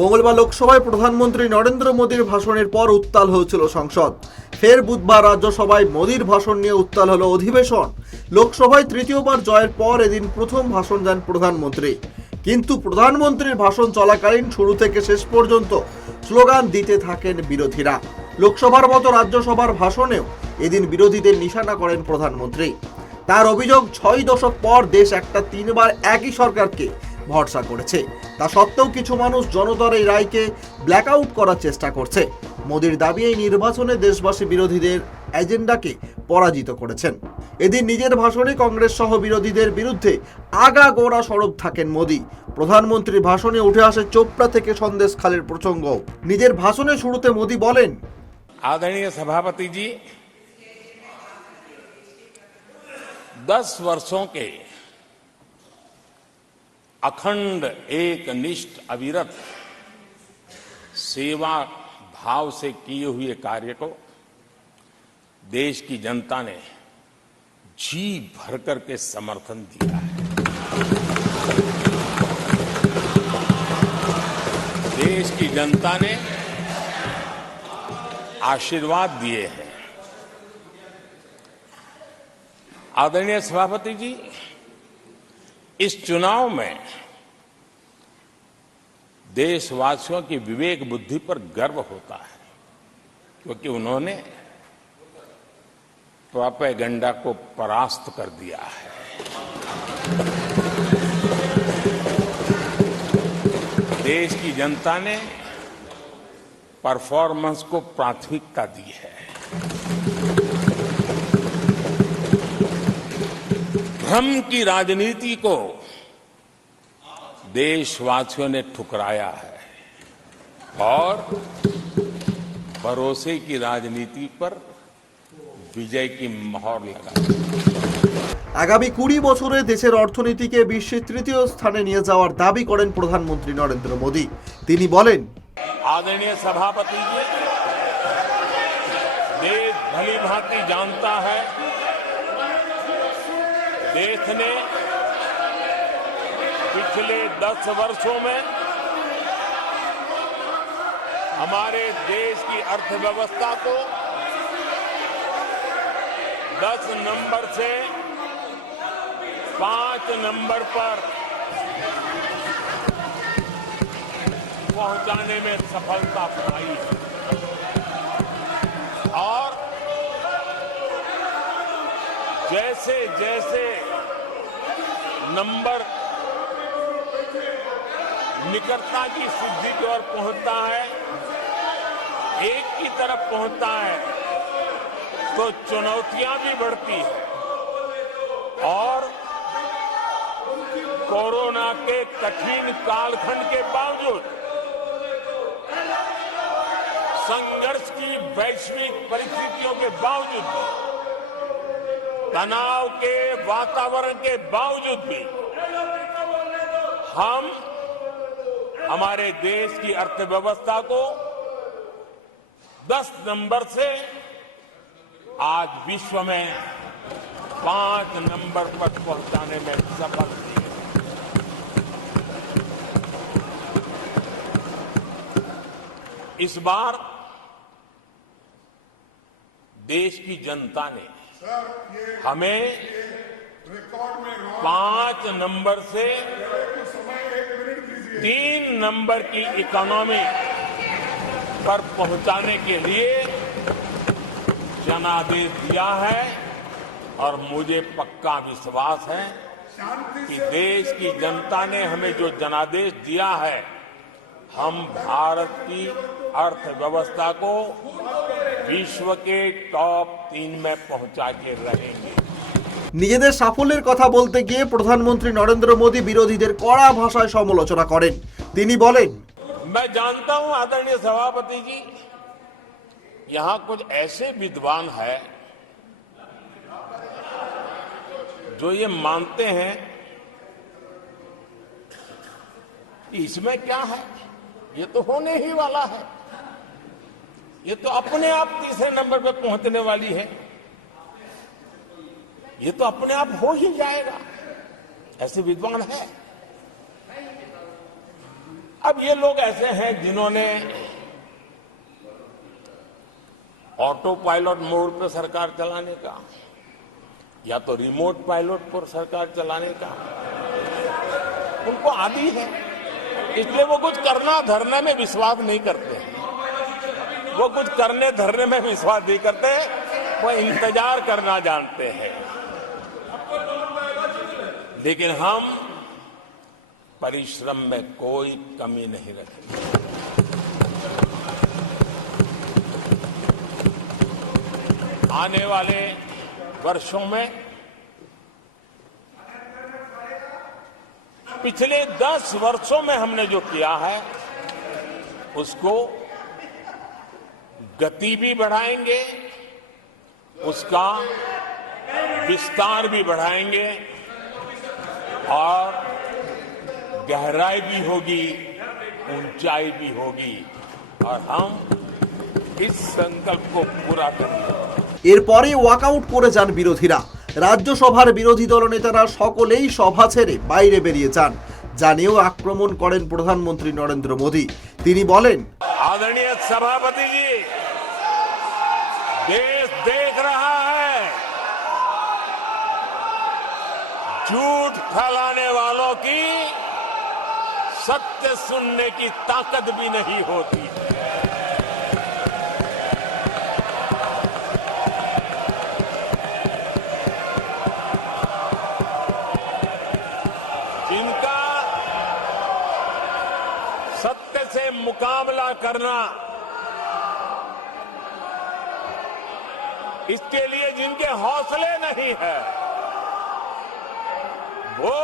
মঙ্গলবার লোকসভায় প্রধানমন্ত্রী নরেন্দ্র মোদীর ভাষণের পর উত্তাল হয়েছিল সংসদ। ফের বুধবার রাজ্যসভায় মোদীর ভাষণ নিয়ে উত্তাল হলো অধিবেশন। লোকসভায় তৃতীয়বার জয়ের পর এদিন প্রথম ভাষণ দেন প্রধানমন্ত্রী। কিন্তু প্রধানমন্ত্রীর ভাষণ চলাকালীন শুরু থেকে শেষ পর্যন্ত স্লোগান দিতে থাকেন বিরোধীরা। লোকসভার মতো রাজ্যসভার ভাষণেও এদিন বিরোধীদের নিশানা করেন প্রধানমন্ত্রী। তার অভিযোগ 6 দশক পর দেশ একটা 3বার একই সরকারকে ভরসা করেছে, তা সত্ত্বেও কিছু মানুষ জনতার এই রায়কে ব্ল্যাকআউট করার চেষ্টা করছে। মোদীর দাবি এই নির্বাচনে দেশবাসী বিরোধীদের এজেন্ডাকে পরাজিত করেছেন। এদিন নিজের ভাষণে কংগ্রেস সহ বিরোধীদের বিরুদ্ধে আগাগোড়া সরব থাকেন মোদী। প্রধানমন্ত্রীর ভাষণে উঠে আসে চোপড়া থেকে সন্দেশখালির প্রসঙ্গ। নিজের ভাষণের শুরুতে মোদী বলেন, आदरणीय सभापति जी, 10 वर्षों के अखंड एकनिष्ठ अविरत सेवा भाव से किए हुए कार्य को देश की जनता ने जी भरकर के समर्थन दिया है। देश की जनता ने आशीर्वाद दिए हैं। आदरणीय सभापति जी, इस चुनाव में देशवासियों की विवेक बुद्धि पर गर्व होता है, क्योंकि उन्होंने प्रोपेगेंडा को परास्त कर दिया है। देश की जनता ने परफॉर्मेंस को प्राथमिकता दी है। भ्रम की राजनीति को देशवासियों ने ठुकराया है और भरोसे की राजनीति पर विजय की मोहर लगा। আগামী 20 বছরে দেশের অর্থনীতিকে বিশ্বের তৃতীয় স্থানে নিয়ে যাওয়ার দাবি করেন প্রধানমন্ত্রী নরেন্দ্র মোদী। তিনি বলেন, आदरणीय सभापति जी, देश भली भांति जानता है, देश ने पिछले 10 वर्षों में हमारे देश की अर्थव्यवस्था को 10 नंबर से 5 नंबर पर पहुंचाने में सफलता पाई है और जैसे जैसे नंबर निकटता की सिद्धि की ओर पहुंचता है, एक की तरफ पहुंचता है, तो चुनौतियां भी बढ़ती है और कोरोना के कठिन कालखंड के बावजूद, संघर्ष की वैश्विक परिस्थितियों के बावजूद भी, तनाव के वातावरण के बावजूद भी हम हमारे देश की अर्थव्यवस्था को 10 नंबर से आज विश्व में 5 नंबर पर पहुंचाने में सफल हुए। इस बार देश की जनता ने हमें 5 नंबर से 3 नंबर की इकोनॉमी पर पहुंचाने के लिए जनादेश दिया है और मुझे पक्का विश्वास है कि देश की जनता ने हमें जो जनादेश दिया है, हम भारत की अर्थव्यवस्था को विश्व के टॉप 3 में पहुंचा के रहेंगे। নিজেদের সাফল্যের কথা বলতে গিয়ে প্রধানমন্ত্রী নরেন্দ্র মোদী বিরোধীদের কড়া ভাষায় সমালোচনা করেন। তিনি বলেন, मैं जानता हूं आदरणीय सभापति जी, यहां कुछ ऐसे विद्वान हैं जो ये मानते हैं कि इसमें क्या है, ये तो होने ही वाला है, ये तो अपने आप तीसरे नंबर पे पहुंचने वाली है, ये तो अपने आप हो ही जाएगा। ऐसे विद्वान है। अब ये लोग ऐसे हैं जिन्होंने ऑटो पायलट मोड पर सरकार चलाने का या तो रिमोट पायलट पर सरकार चलाने का उनको आदी है, इसलिए वो कुछ करना धरने में विश्वास नहीं करते हैं। वो कुछ करने धरने में विश्वास नहीं करते, वो इंतजार करना जानते हैं। लेकिन हम परिश्रम में कोई कमी नहीं रखेंगे। आने वाले वर्षों में पिछले 10 वर्षों में हमने जो किया है उसको गति भी बढ़ाएंगे, उसका विस्तार भी बढ़ाएंगे और गहराई भी होगी, ऊंचाई भी होगी और हम इस संकल्प को पूरा करेंगे। এরপরে ওয়াকআউট করে যান বিরোধীরা। রাজ্যসভার বিরোধী দলনেতারা সকলেই সভা ছেড়ে বাইরে বেরিয়ে যান। জানিয়েও আক্রমণ করেন প্রধানমন্ত্রী নরেন্দ্র মোদী। তিনি বলেন, आदरणीय सभापति जी, देश देख रहा है, झूठ फैलाने वालों की सत्य सुनने की ताकत भी नहीं होती है। जिनका सत्य से मुकाबला करना, इसके लिए जिनके हौसले नहीं है, वो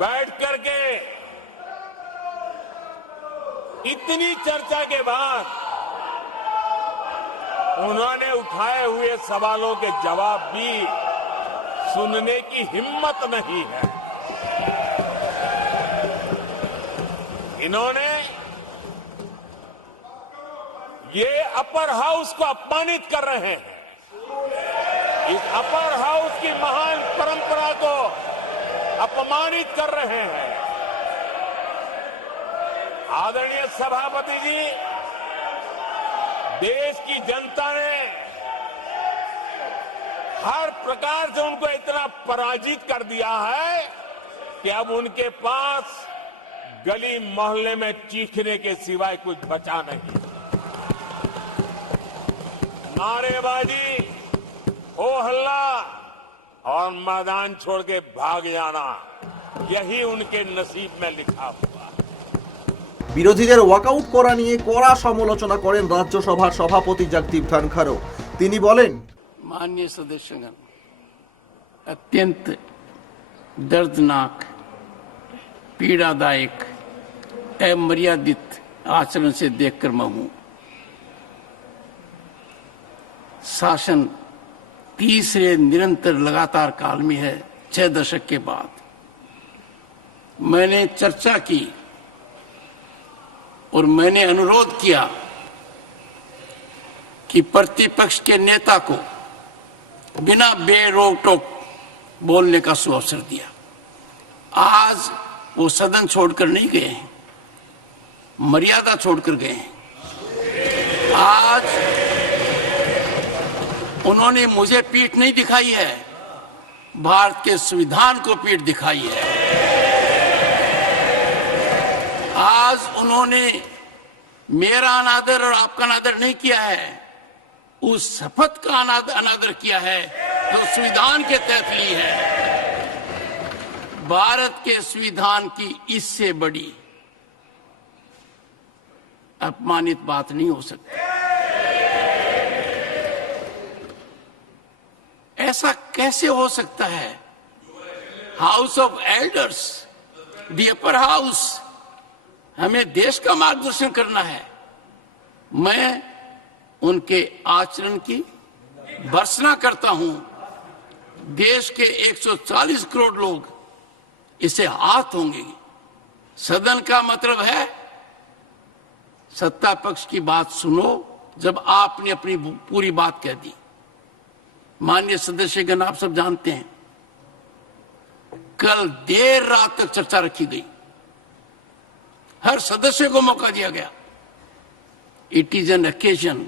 बैठ करके इतनी चर्चा के बाद उन्होंने उठाए हुए सवालों के जवाब भी सुनने की हिम्मत नहीं है। इन्होंने ये अपर हाउस को अपमानित कर रहे हैं। इस अपर हाउस की महान परंपरा को अपमानित कर रहे हैं। आदरणीय सभापति जी, देश की जनता ने हर प्रकार से उनको इतना पराजित कर दिया है कि अब उनके पास गली मोहल्ले में चीखने के सिवाय कुछ बचा नहीं। नारेबाजी, हो हल्ला और मैदान छोड़ के भाग जाना, यही उनके नसीब में लिखा हुआ। বিরোধীদের ওয়াকআউট করা নিয়ে কড়া সমালোচনা করেন রাজ্যসভার সভাপতি জগদীপ ধনখড়। তিনি বলেন, माननीय सदस्यगण, अत्यंत दर्दनाक, पीड़ादायक, अमर्यादित आचरण से देखकर मैं हूं। शासन तीसरे निरंतर लगातार काल में है। 6 दशक के बाद मैंने चर्चा की और मैंने अनुरोध किया कि प्रतिपक्ष के नेता को बिना बेरोक टोक बोलने का सुअवसर दिया। आज वो सदन छोड़कर नहीं गए हैं, मर्यादा छोड़कर गए हैं। आज उन्होंने मुझे पीठ नहीं दिखाई है, भारत के संविधान को पीठ दिखाई है। आज उन्होंने मेरा अनादर और आपका अनादर नहीं किया है, उस शपथ का अनादर किया है जो संविधान के तहत ली है। भारत के संविधान की इससे बड़ी अपमानित बात नहीं हो सकती। ऐसा कैसे हो सकता है? House of elders, the upper house, हमें देश का मार्गदर्शन करना है। मैं उनके आचरण की भर्त्सना करता हूं। देश के 140 करोड़ लोग इसे हाथ होंगे। सदन का मतलब है सत्ता पक्ष की बात सुनो जब आपने अपनी पूरी बात कह दी। माननीय सदस्यगण, आप सब जानते हैं कल देर रात तक चर्चा रखी गई, हर सदस्य को मौका दिया गया। इट इज एन ओकेजन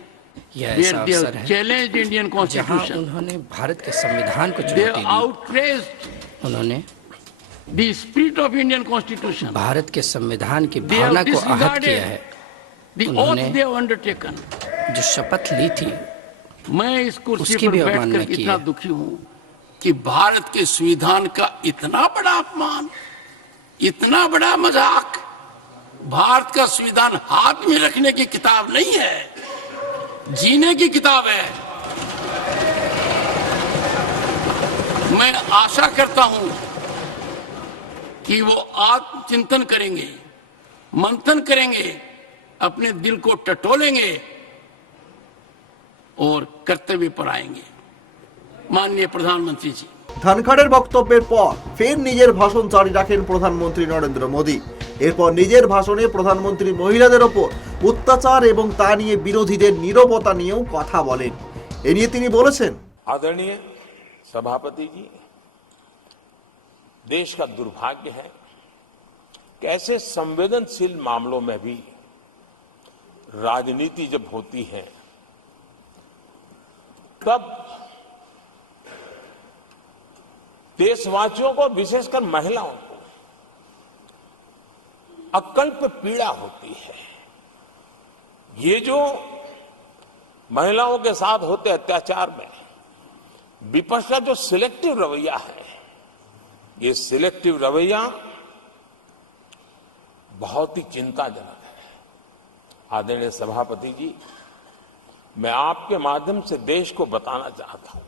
यह ऐसा अवसर है चैलेंज इंडियन जहां कॉन्स्टिट्यूशन, उन्होंने भारत के संविधान को दे चुनौती दी। आउटरेज्ड उन्होंने the spirit of Indian constitution, Bharat के संविधान की They have भावना को आहत disregarded किया है। the उन्होंने oath they have undertaken। जो शपथ ली थी मैं इस कुर्सी उसकी पर भी अवमानना बैठकर की इतना है। दुखी हूं कि भारत के संविधान का इतना बड़ा अपमान, इतना बड़ा मजाक। भारत का संविधान हाथ में रखने की किताब नहीं है, जीने की किताब है। मैं आशा करता हूं कि वो आत्मचिंतन करेंगे, मंथन करेंगे, अपने दिल को टटोलेंगे और कर्तव्य पर आएंगे। माननीय प्रधानमंत्री जी, ধানখড়ের বক্তব্যের পর ফের নিজের ভাষণ জারি রাখেন প্রধানমন্ত্রী নরেন্দ্র মোদী। এরপর নিজের ভাষণে প্রধানমন্ত্রী মহিলাদের ওপর অত্যাচার এবং তা নিয়ে বিরোধীদের নীরবতা নিয়েও কথা বলেন। এ নিয়ে তিনি বলেছেন, आदरणीय सभापति जी, देश का दुर्भाग्य है कि ऐसे संवेदनशील मामलों में भी राजनीति जब होती है तब देशवासियों को, विशेषकर महिलाओं को अकल्प पीड़ा होती है। ये जो महिलाओं के साथ होते अत्याचार में विपक्ष का जो सिलेक्टिव रवैया है, ये सिलेक्टिव रवैया बहुत ही चिंताजनक है। आदरणीय सभापति जी, मैं आपके माध्यम से देश को बताना चाहता हूं,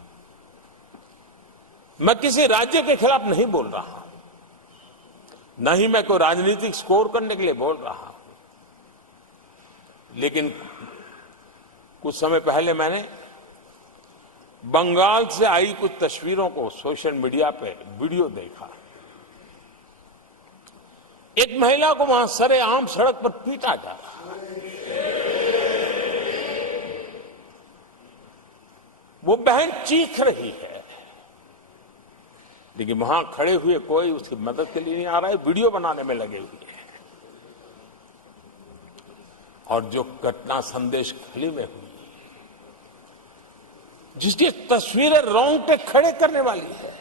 मैं किसी राज्य के खिलाफ नहीं बोल रहा हूं, न ही मैं कोई राजनीतिक स्कोर करने के लिए बोल रहा हूं, लेकिन कुछ समय पहले मैंने बंगाल से आई कुछ तस्वीरों को सोशल मीडिया पे वीडियो देखा। एक महिला को वहां सरेआम सड़क पर पीटा जा रहा है। वो बहन चीख रही है, लेकिन वहां खड़े हुए कोई उसकी मदद के लिए नहीं आ रहा है, वीडियो बनाने में लगे हुए हैं। और जो घटना संदेश खली में हुई, जिसकी तस्वीरें रोंगटे खड़े करने वाली है,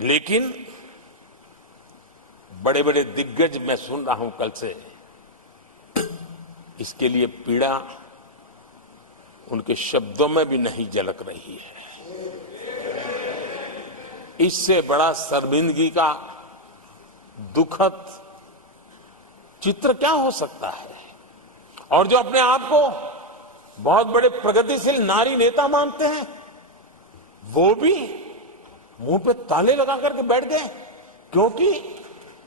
लेकिन बड़े बड़े दिग्गज मैं सुन रहा हूं कल से, इसके लिए पीड़ा उनके शब्दों में भी नहीं झलक रही है। इससे बड़ा शर्मिंदगी का दुखद चित्र क्या हो सकता है? और जो अपने आप को बहुत बड़े प्रगतिशील नारी नेता मानते हैं, वो भी मुंह पे ताले लगा करके बैठ गए, क्योंकि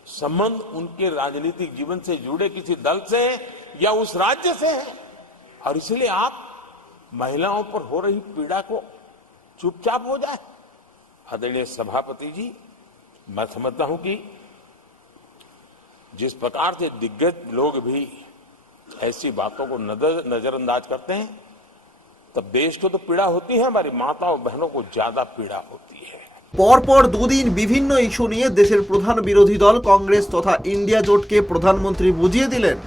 संबंध उनके राजनीतिक जीवन से जुड़े किसी दल से है या उस राज्य से है, और इसलिए आप महिलाओं पर हो रही पीड़ा को चुपचाप हो जाए। आदरणीय सभापति जी, मैं समझता हूं कि जिस प्रकार से दिग्गज लोग भी ऐसी बातों को नजरअंदाज करते हैं, तब देश को तो पीड़ा होती है, हमारी माताओं बहनों को ज्यादा पीड़ा होती है। পরপর দুদিন বিভিন্ন ইস্যু নিয়ে দেশের প্রধান বিরোধী দল কংগ্রেস তথা ইন্ডিয়া জোটকে প্রধানমন্ত্রী বুঝিয়ে দিলেন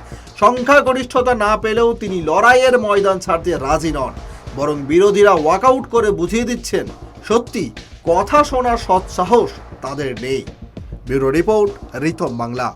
সংখ্যাগরিষ্ঠতা না পেলেও তিনি লড়াইয়ের ময়দান ছাড়তে রাজি নন, বরং বিরোধীরা ওয়াকআউট করে বুঝিয়ে দিচ্ছেন সত্যি কথা শোনার সৎ সাহস তাদের নেই। Bureau report, Ritam Bangla.